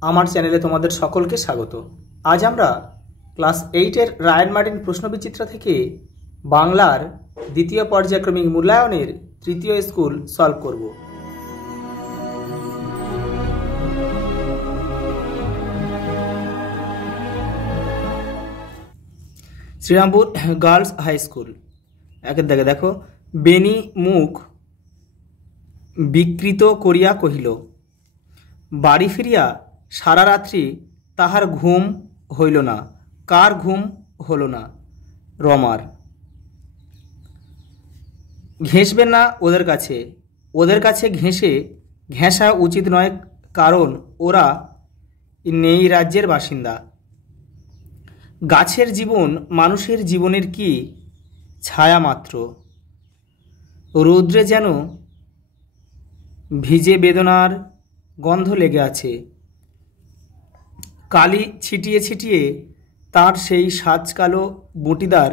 আমার চ্যানেলে তোমাদের সকলকে স্বাগত। আজ আমরা ক্লাস 8-এর রায়ান মার্টিন প্রশ্নবিচিত্রা থেকে বাংলার দ্বিতীয় পর্যায়ক্রমিক মূল্যায়নের তৃতীয় স্কুল সলভ করব। Srirampur girls high school. একের দাগে দেখো, বেনি মুখ বিকৃত করিয়া কহিল, বাড়ি ফিরিয়া সারা রাত্রি তাহার ঘুম হইল না। কার ঘুম হলো না? রমার। ঘেঁষবেন না ওদের কাছে ঘেঁষা উচিত নয়, কারণ ওরা নেই রাজ্যের বাসিন্দা। গাছের জীবন মানুষের জীবনের কি ছায়া মাত্র। রৌদ্রে যেন ভিজে বেদনার গন্ধ লেগে আছে। কালি ছিটিয়ে ছিটিয়ে তার সেই সাজ কালো বুটিদার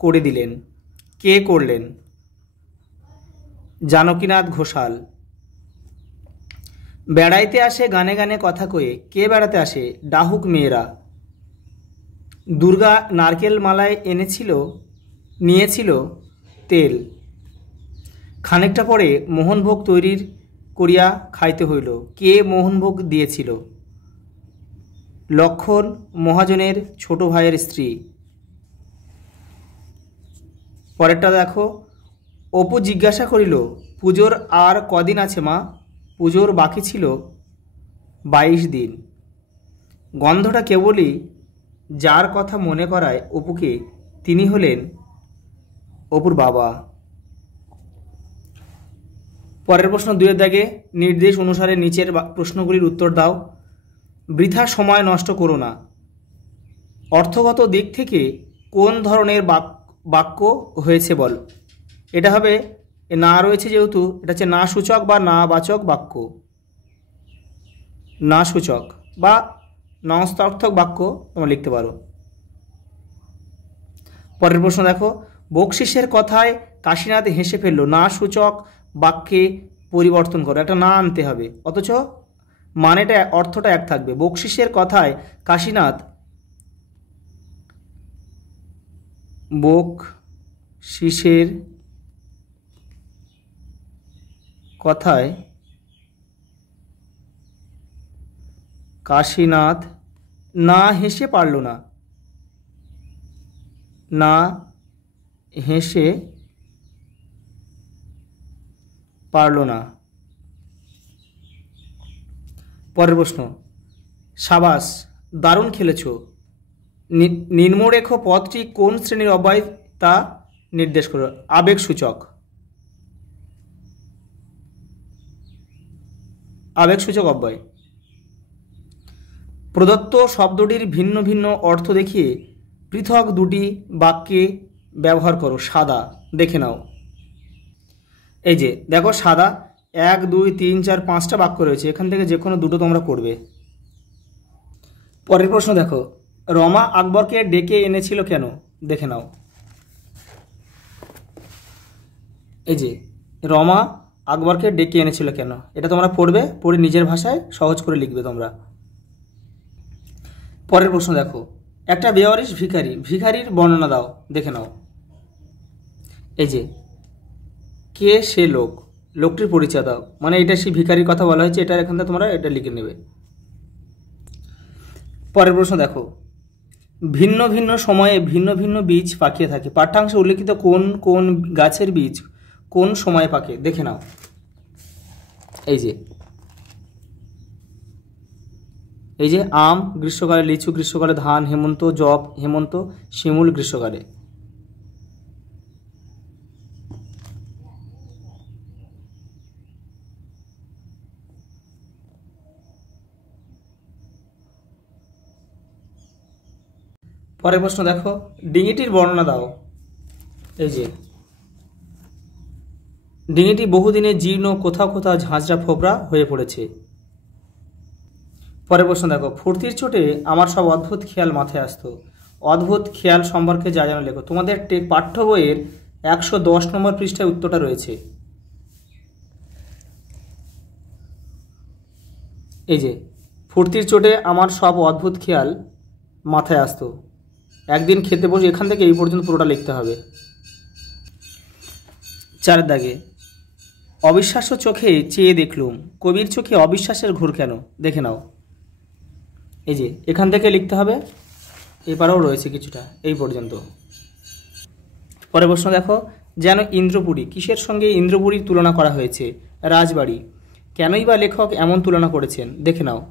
করে দিলেন। কে করলেন? জানকীনাথ ঘোষাল। বেড়াইতে আসে গানে গানে কথা কয়ে। কে বেড়াতে আসে? ডাহুক মেয়েরা। দুর্গা নারকেল মালায় নিয়েছিল তেল। খানিকটা পরে মোহনভোগ তৈরি করিয়া খাইতে হইল। কে মোহনভোগ দিয়েছিল? লক্ষণ মহাজনের ছোট ভাইয়ের স্ত্রী। পরেরটা দেখো, অপু জিজ্ঞাসা করিল, পুজোর আর কদিন আছে মা? পুজোর বাকি ছিল 22 দিন। গন্ধটা কেবলই যার কথা মনে করায় অপুকে, তিনি হলেন অপুর বাবা। পরের প্রশ্ন 2-এর দাগে, নির্দেশ অনুসারে নিচের প্রশ্নগুলির উত্তর দাও। বৃথা সময় নষ্ট করো না। অর্থগত দিক থেকে কোন ধরনের বাক্য হয়েছে বল। এটা হবে না রয়েছে, যেহেতু এটা হচ্ছে না সূচক বা না বাচক বাক্য। না সূচক বা নস্তার্থক বাক্য তোমরা লিখতে পারো। পরের প্রশ্ন দেখো, বকশিসের কথায় কাশীনাথ হেসে ফেলল। না সূচক বাক্যে পরিবর্তন করো। একটা না আনতে হবে, অথচ মানেটা অর্থটা এক থাকবে। বকশিসের কথায় কাশীনাথ বকশিসের কথায় কাশীনাথ না হেসে পারল না। না হেসে পারল না। পরের প্রশ্ন, সাবাস, দারুণ খেলেছ। নিম্নরেখ পদটি কোন শ্রেণীর অব্যয় তা নির্দেশ করো। আবেগসূচক। আবেগসূচক অব্যয়। প্রদত্ত শব্দটির ভিন্ন ভিন্ন অর্থ দেখিয়ে পৃথক দুটি বাক্যে ব্যবহার করো। সাদা। দেখে নাও, এই যে দেখো সাদা 1, 2, 3, 4, 5টা বাক্য রয়েছে। এখান থেকে যে কোনো দুটো তোমরা পড়বে। পরের প্রশ্ন দেখো, রমা আকবরকে ডেকে এনেছিল কেন? দেখে নাও, এই যে রমা আকবরকে ডেকে এনেছিল কেন, এটা তোমরা পড়বে, পড়ে নিজের ভাষায় সহজ করে লিখবে তোমরা। পরের প্রশ্ন দেখো, একটা বেওয়ারিশ ভিখারির বর্ণনা দাও। দেখে নাও, এই যে কে সে লোক, লোকটির পরিচয় দাও। মানে এটা সেই ভিখারির কথা বলা হয়েছে, এটা এখান থেকে তোমরা এটা লিখে নেবে। পরের প্রশ্ন দেখো, ভিন্ন ভিন্ন সময়ে ভিন্ন ভিন্ন বীজ পাকিয়ে থাকে। পাঠ্যাংশে উল্লেখিত কোন কোন গাছের বীজ কোন সময়ে পাকে? দেখে নাও, এই যে আম গ্রীষ্মকালে, লিচু গ্রীষ্মকালে, ধান হেমন্ত, জব হেমন্ত, শিমুল গ্রীষ্মকালে। পরের প্রশ্ন দেখো, ডিঙিটির বর্ণনা দাও। এই যে ডিঙিটি বহুদিনে জীর্ণ, কোথাও কোথাও ঝাঁঝরা ফোবরা হয়ে পড়েছে। পরের প্রশ্ন দেখো, ফুর্তির চোটে আমার সব অদ্ভুত খেয়াল মাথায় আসতো। অদ্ভুত খেয়াল সম্পর্কে যা জানো লেখো। তোমাদের পাঠ্য বইয়ের 110 নম্বর পৃষ্ঠায় উত্তরটা রয়েছে। এই যে ফুর্তির চোটে আমার সব অদ্ভুত খেয়াল মাথায় আসতো। একদিন খেতে বসে, এখান থেকে এই পর্যন্ত পুরোটা লিখতে হবে। 4 দাগে অবিশ্বাস্য চোখে চেয়ে দেখলুম। কবির চোখে অবিশ্বাসের ঘোর কেন? দেখে নাও। এই যে এখান থেকে লিখতে হবে, এপারেও রয়েছে কিছুটা, এই পর্যন্ত। পরের প্রশ্ন দেখো, যেন ইন্দ্রপুরী, কিসের সঙ্গে ইন্দ্রপুরীর তুলনা করা হয়েছে? রাজবাড়ি। কেনই বা লেখক এমন তুলনা করেছেন? দেখে নাও।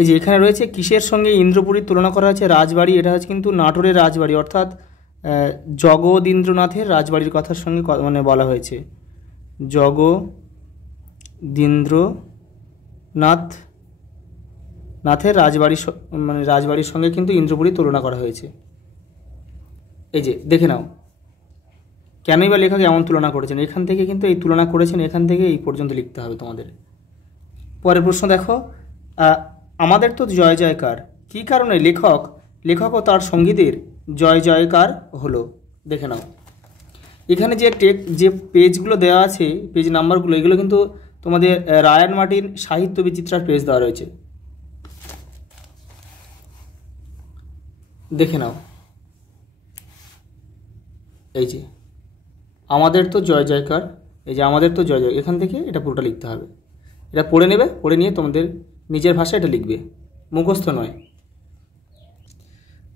এই যে এখানে রয়েছে কিসের সঙ্গে ইন্দ্রপুরীর তুলনা করা হয়েছে? রাজবাড়ি। এটা হচ্ছে কিন্তু নাটোরের রাজবাড়ি, অর্থাৎ জগদীন্দ্রনাথের রাজবাড়ির কথার সঙ্গে মানে বলা হয়েছে। জগদীন্দ্রনাথের রাজবাড়ির সঙ্গে কিন্তু ইন্দ্রপুরীর তুলনা করা হয়েছে। এই যে দেখে নাও, কেনই বা লেখক এমন তুলনা করেছেন? এখান থেকে কিন্তু এই তুলনা করেছেন, এখান থেকে এই পর্যন্ত লিখতে হবে তোমাদের। পরের প্রশ্ন দেখো, আমাদের তো জয় জয়কার, কী কারণে লেখক ও তার সঙ্গীদের জয় জয়কার হলো? দেখে নাও। এখানে যে পেজগুলো দেওয়া আছে, পেজ নাম্বারগুলো, এগুলো কিন্তু তোমাদের রায়ান মার্টিন সাহিত্য বিচিত্রার পেজ দেওয়া রয়েছে। দেখে নাও। এই যে আমাদের তো জয় জয়কার, এই যে আমাদের তো জয় জয়, এখান থেকে এটা পুরোটা লিখতে হবে। এটা পড়ে নেবে, পড়ে নিয়ে তোমাদের নিজের ভাষায় এটা লিখবে, মুখস্থ নয়।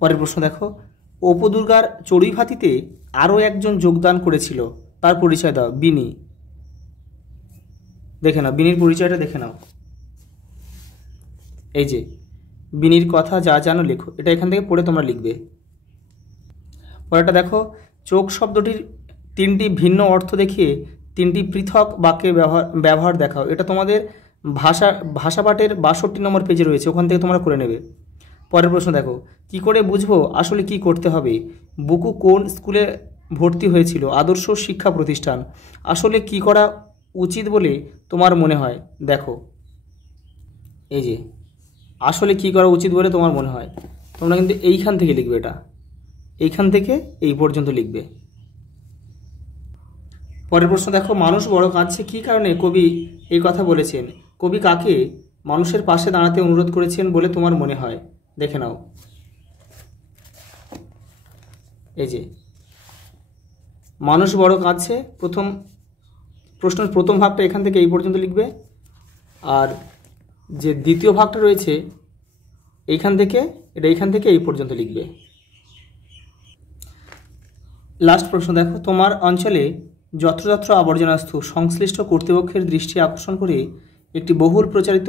পরের প্রশ্ন দেখো, অপু দুর্গার চড়ুইভাতিতে আরও একজন যোগদান করেছিল, তার পরিচয় দাও। বিনি। দেখে নাও, বিনির পরিচয়টা দেখে নাও। এই যে বিনির কথা যা জানো লেখো, এটা এখান থেকে পড়ে তোমরা লিখবে। পরেরটা দেখো, চোখ শব্দটির 3টি ভিন্ন অর্থ দেখিয়ে 3টি পৃথক বাক্যের ব্যবহার দেখাও। এটা তোমাদের ভাষাপাঠের 62 নম্বর পেজে রয়েছে, ওখান থেকে তোমরা করে নেবে। পরের প্রশ্ন দেখো, কি করে বুঝবো আসলে কি করতে হবে? বুকু কোন স্কুলে ভর্তি হয়েছিল? আদর্শ শিক্ষা প্রতিষ্ঠান। আসলে কি করা উচিত বলে তোমার মনে হয়? দেখো, এই যে আসলে কি করা উচিত বলে তোমার মনে হয়, তোমরা কিন্তু এইখান থেকে লিখবে, এটা এইখান থেকে এই পর্যন্ত লিখবে। পরের প্রশ্ন দেখো, মানুষ বড় কাঁদছে, কী কারণে কবি এই কথা বলেছেন? কবি কাকে মানুষের পাশে দাঁড়াতে অনুরোধ করেছেন বলে তোমার মনে হয়? দেখে নাও। এই যে মানুষ বড় কাঁদছে, প্রশ্নের প্রথম ভাগটা এখান থেকে এই পর্যন্ত লিখবে, আর যে দ্বিতীয় ভাগটা রয়েছে এইখান থেকে এই পর্যন্ত লিখবে। লাস্ট প্রশ্ন দেখো, তোমার অঞ্চলে যত্রতত্র আবর্জনা স্তূপ, সংশ্লিষ্ট কর্তৃপক্ষের দৃষ্টি আকর্ষণ করে একটি বহুল প্রচারিত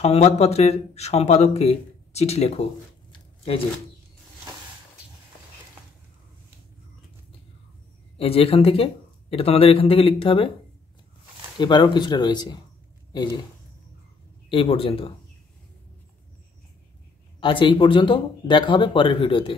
সংবাদপত্রের সম্পাদককে চিঠি লেখো। এই যে এখান থেকে, এটা তোমাদের এখান থেকে লিখতে হবে। এবারেও কিছুটা রয়েছে, এই যে এই পর্যন্ত। আচ্ছা, এই পর্যন্ত, দেখা হবে পরের ভিডিওতে।